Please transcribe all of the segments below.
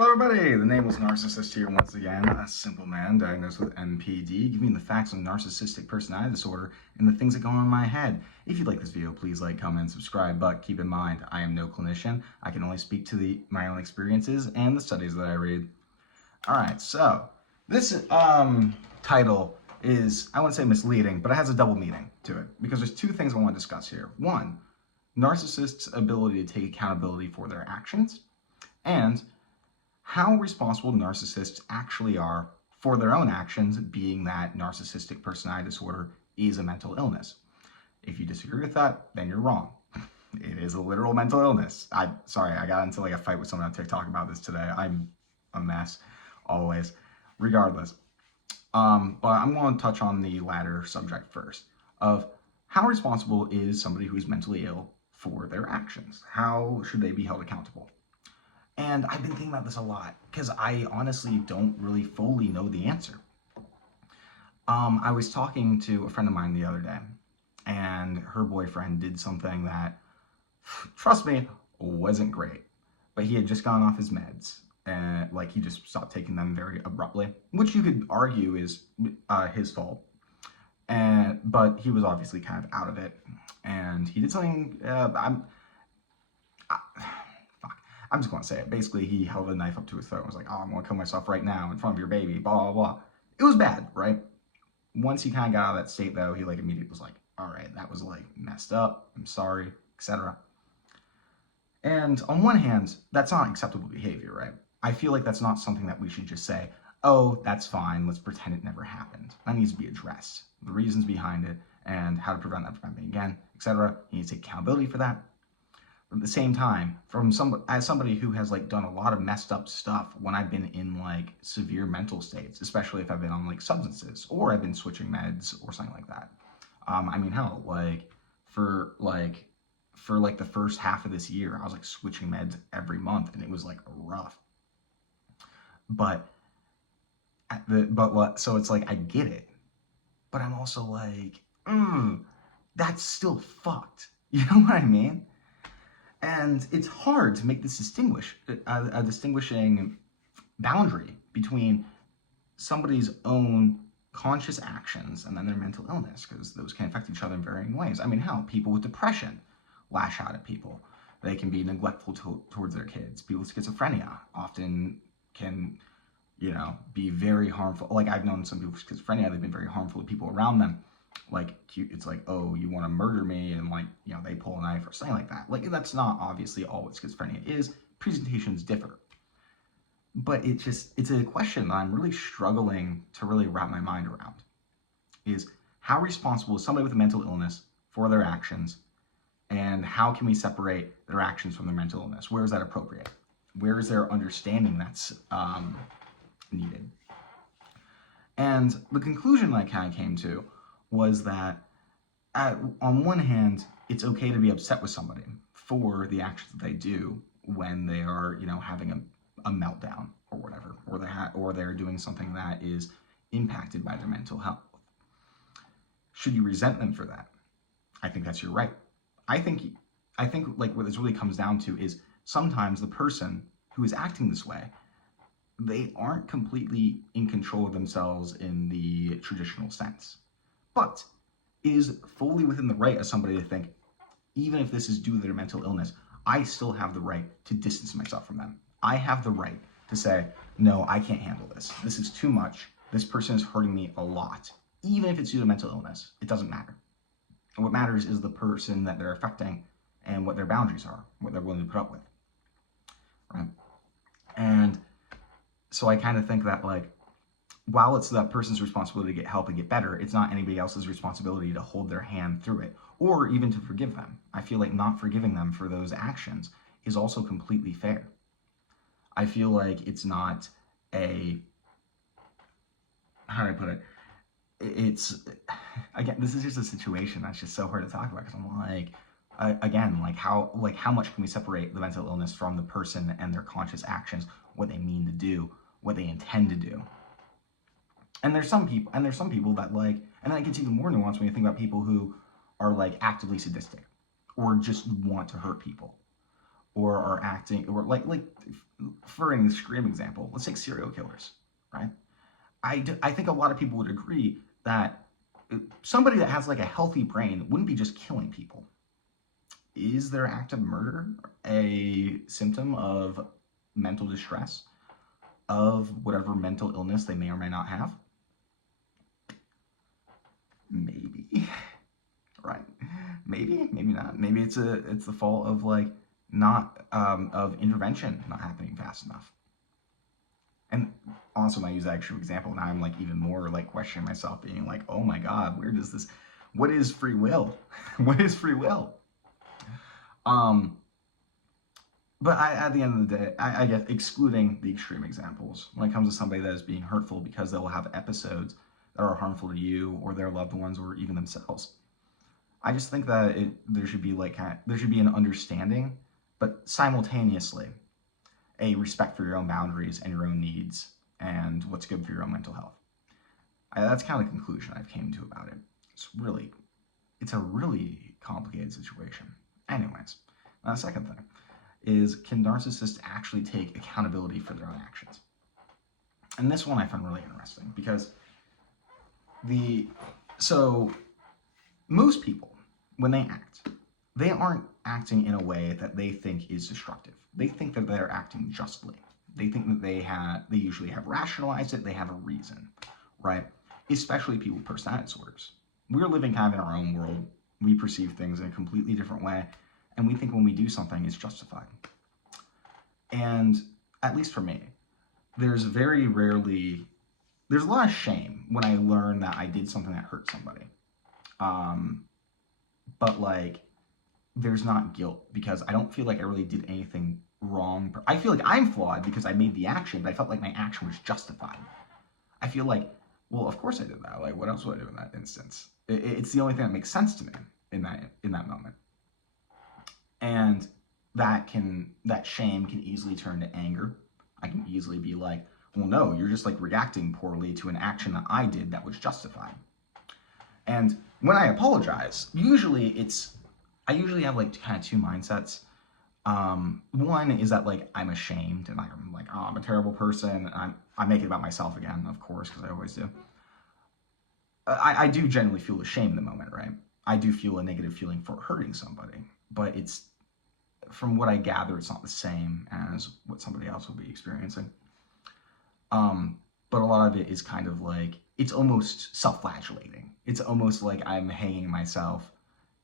Hello everybody, the Nameless Narcissist here once again, a simple man diagnosed with NPD, giving you the facts on narcissistic personality disorder and the things that go on in my head. If you like this video, please like, comment, and subscribe, but keep in mind, I am no clinician. I can only speak to my own experiences and the studies that I read. Alright, so, this title is, I wouldn't say misleading, but it has a double meaning to it, because there's two things I want to discuss here. One, narcissists' ability to take accountability for their actions, and how responsible narcissists actually are for their own actions, being that narcissistic personality disorder is a mental illness. If you disagree with that, then you're wrong. It is a literal mental illness. Sorry, I got into like a fight with someone on TikTok about this today. I'm a mess, always. Regardless. But I'm going to touch on the latter subject first, of how responsible is somebody who is mentally ill for their actions? How should they be held accountable? And I've been thinking about this a lot because I honestly don't really fully know the answer. I was talking to a friend of mine the other day, and her boyfriend did something that, trust me, wasn't great. But he had just gone off his meds, and like he just stopped taking them very abruptly, which you could argue is his fault. But he was obviously kind of out of it, and he did something. I'm just going to say it. Basically, he held a knife up to his throat and was like, oh, I'm going to kill myself right now in front of your baby, blah, blah, blah. It was bad, right? Once he kind of got out of that state, though, he like immediately was like, all right, that was like messed up. I'm sorry, etc. And on one hand, that's not acceptable behavior, right? I feel like that's not something that we should just say, oh, that's fine, let's pretend it never happened. That needs to be addressed. The reasons behind it and how to prevent that from happening again, etc. You need to take accountability for that. But at the same time, as somebody who has like done a lot of messed up stuff when I've been in like severe mental states, especially if I've been on like substances or I've been switching meds or something like that. I mean, hell, like for the first half of this year, I was like switching meds every month, and it was like rough. So it's like I get it, but I'm also like, that's still fucked. You know what I mean? And it's hard to make this distinguishing boundary between somebody's own conscious actions and then their mental illness, because those can affect each other in varying ways. I mean, hell, people with depression lash out at people. They can be neglectful towards their kids. People with schizophrenia often can, be very harmful. Like, I've known some people with schizophrenia, they've been very harmful to people around them. Like, it's like, oh, you want to murder me, and like, they pull a knife or something like that. Like, that's not obviously all what schizophrenia is. Presentations differ. But it's a question that I'm really struggling to really wrap my mind around, is how responsible is somebody with a mental illness for their actions, and how can we separate their actions from their mental illness? Where is that appropriate? Where is there understanding that's needed? And the conclusion that I kind of came to was that on one hand, it's okay to be upset with somebody for the actions that they do when they are, having a meltdown or whatever, or they're doing something that is impacted by their mental health. Should you resent them for that? I think that's your right. I think like what this really comes down to is sometimes the person who is acting this way, they aren't completely in control of themselves in the traditional sense. But it is fully within the right of somebody to think, even if this is due to their mental illness, I still have the right to distance myself from them. I have the right to say, no, I can't handle this. This is too much. This person is hurting me a lot. Even if it's due to mental illness, it doesn't matter. And what matters is the person that they're affecting and what their boundaries are, what they're willing to put up with. Right? And so I kind of think that, like, while it's that person's responsibility to get help and get better, it's not anybody else's responsibility to hold their hand through it, or even to forgive them. I feel like not forgiving them for those actions is also completely fair. I feel like it's not how do I put it? It's, again, this is just a situation that's just so hard to talk about, because I'm like, again, how much can we separate the mental illness from the person and their conscious actions, what they mean to do, what they intend to do? And there's some people that like, and then it gets even more nuanced when you think about people who are like actively sadistic or just want to hurt people, or are acting, or like for an extreme example, let's take serial killers, right? I think a lot of people would agree that somebody that has like a healthy brain wouldn't be just killing people. Is their act of murder a symptom of mental distress, of whatever mental illness they may or may not have? Maybe, right? Maybe not. Maybe it's the fault of like not of intervention not happening fast enough. And also, when I use that extreme example, now I'm like even more like questioning myself, being like, oh my God, where does this? What is free will? What is free will? But at the end of the day, I guess excluding the extreme examples, when it comes to somebody that is being hurtful because they will have episodes that are harmful to you or their loved ones or even themselves, I just think that there should be there should be an understanding, but simultaneously a respect for your own boundaries and your own needs and what's good for your own mental health. That's kind of the conclusion I've came to about it. It's a really complicated situation. Anyways, the second thing is, can narcissists actually take accountability for their own actions? And this one I find really interesting because most people, when they act, they aren't acting in a way that they think is destructive. They think that they're acting justly. They think that they usually have rationalized it, they have a reason, right? Especially people with personality disorders. We're living kind of in our own world. We perceive things in a completely different way, and we think when we do something, it's justified. And at least for me, there's a lot of shame when I learn that I did something that hurt somebody. But like, there's not guilt because I don't feel like I really did anything wrong. I feel like I'm flawed because I made the action, but I felt like my action was justified. I feel like, well, of course I did that. Like, what else would I do in that instance? It's the only thing that makes sense to me in that moment. And that shame can easily turn to anger. I can easily be like, well, no, you're just like reacting poorly to an action that I did that was justified. And when I apologize, I usually have like kind of two mindsets. One is that like I'm ashamed and I'm like, oh, I'm a terrible person. And I make it about myself again, of course, because I always do. I do generally feel ashamed in the moment, right? I do feel a negative feeling for hurting somebody, but from what I gather, it's not the same as what somebody else will be experiencing. But a lot of it is kind of like, it's almost self-flagellating. It's almost like I'm hanging myself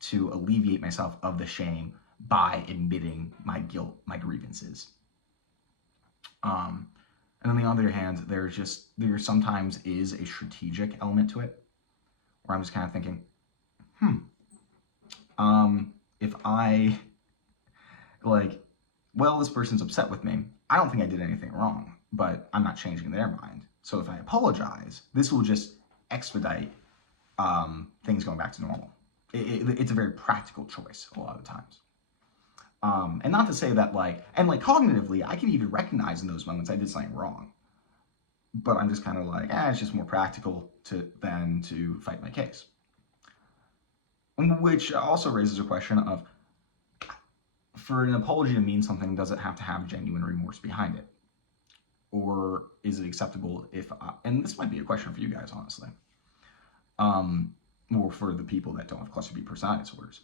to alleviate myself of the shame by admitting my guilt, my grievances. And on the other hand, there sometimes is a strategic element to it, where I'm just kind of thinking, if I, like, well, this person's upset with me. I don't think I did anything wrong, but I'm not changing their mind. So if I apologize, this will just expedite things going back to normal. It's a very practical choice a lot of times. And not to say that cognitively, I can even recognize in those moments I did something wrong. But I'm just kind of like, it's just more practical to fight my case. Which also raises a question of, for an apology to mean something, does it have to have genuine remorse behind it? Or is it acceptable if, and this might be a question for you guys, honestly, or for the people that don't have cluster B personality disorders,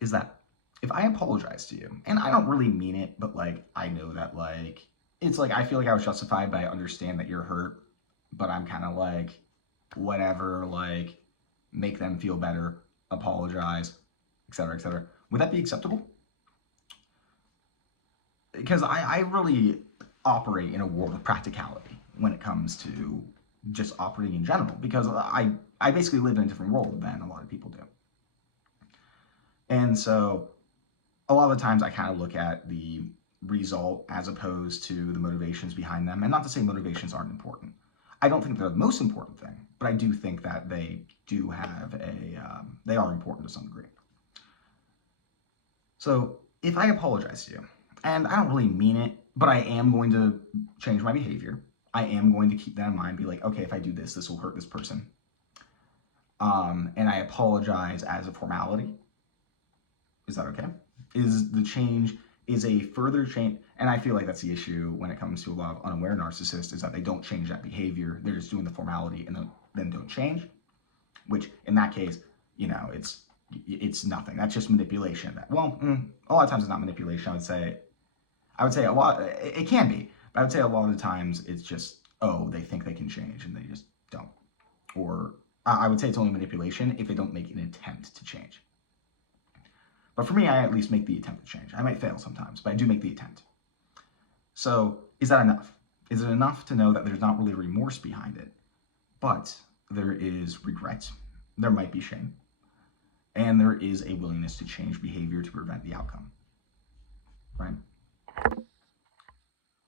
is that if I apologize to you, and I don't really mean it, but like, I know that like, it's like, I feel like I was justified, but I understand that you're hurt, but I'm kind of like, whatever, like, make them feel better, apologize, etc., etc. Would that be acceptable? Because I really operate in a world of practicality when it comes to just operating in general, because I basically live in a different world than a lot of people do. And so a lot of the times I kind of look at the result as opposed to the motivations behind them. And not to say motivations aren't important. I don't think they're the most important thing, but I do think that they do have they are important to some degree. So if I apologize to you, and I don't really mean it, but I am going to change my behavior. I am going to keep that in mind, be like, okay, if I do this, this will hurt this person. And I apologize as a formality. Is that okay? Is the change is a further change. And I feel like that's the issue when it comes to a lot of unaware narcissists, is that they don't change that behavior. They're just doing the formality and then don't change, which in that case, you know, it's nothing. That's just manipulation. Well, a lot of times it's not manipulation. I would say a lot, it can be, but I would say a lot of the times it's just, oh, they think they can change and they just don't. Or I would say it's only manipulation if they don't make an attempt to change. But for me, I at least make the attempt to change. I might fail sometimes, but I do make the attempt. So is that enough? Is it enough to know that there's not really remorse behind it, but there is regret, there might be shame, and there is a willingness to change behavior to prevent the outcome, right?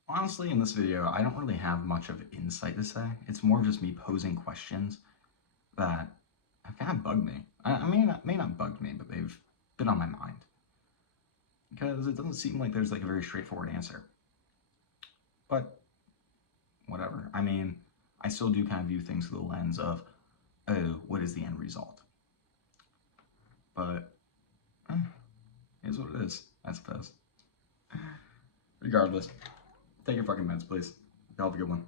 Honestly, in this video, I don't really have much of insight to say. It's more just me posing questions that have kind of bugged me. I may not bug me, but they've been on my mind. Because it doesn't seem like there's like a very straightforward answer. But whatever. I mean, I still do kind of view things through the lens of, oh, what is the end result? But it is what it is, I suppose. Regardless, take your fucking meds, please. Y'all have a good one.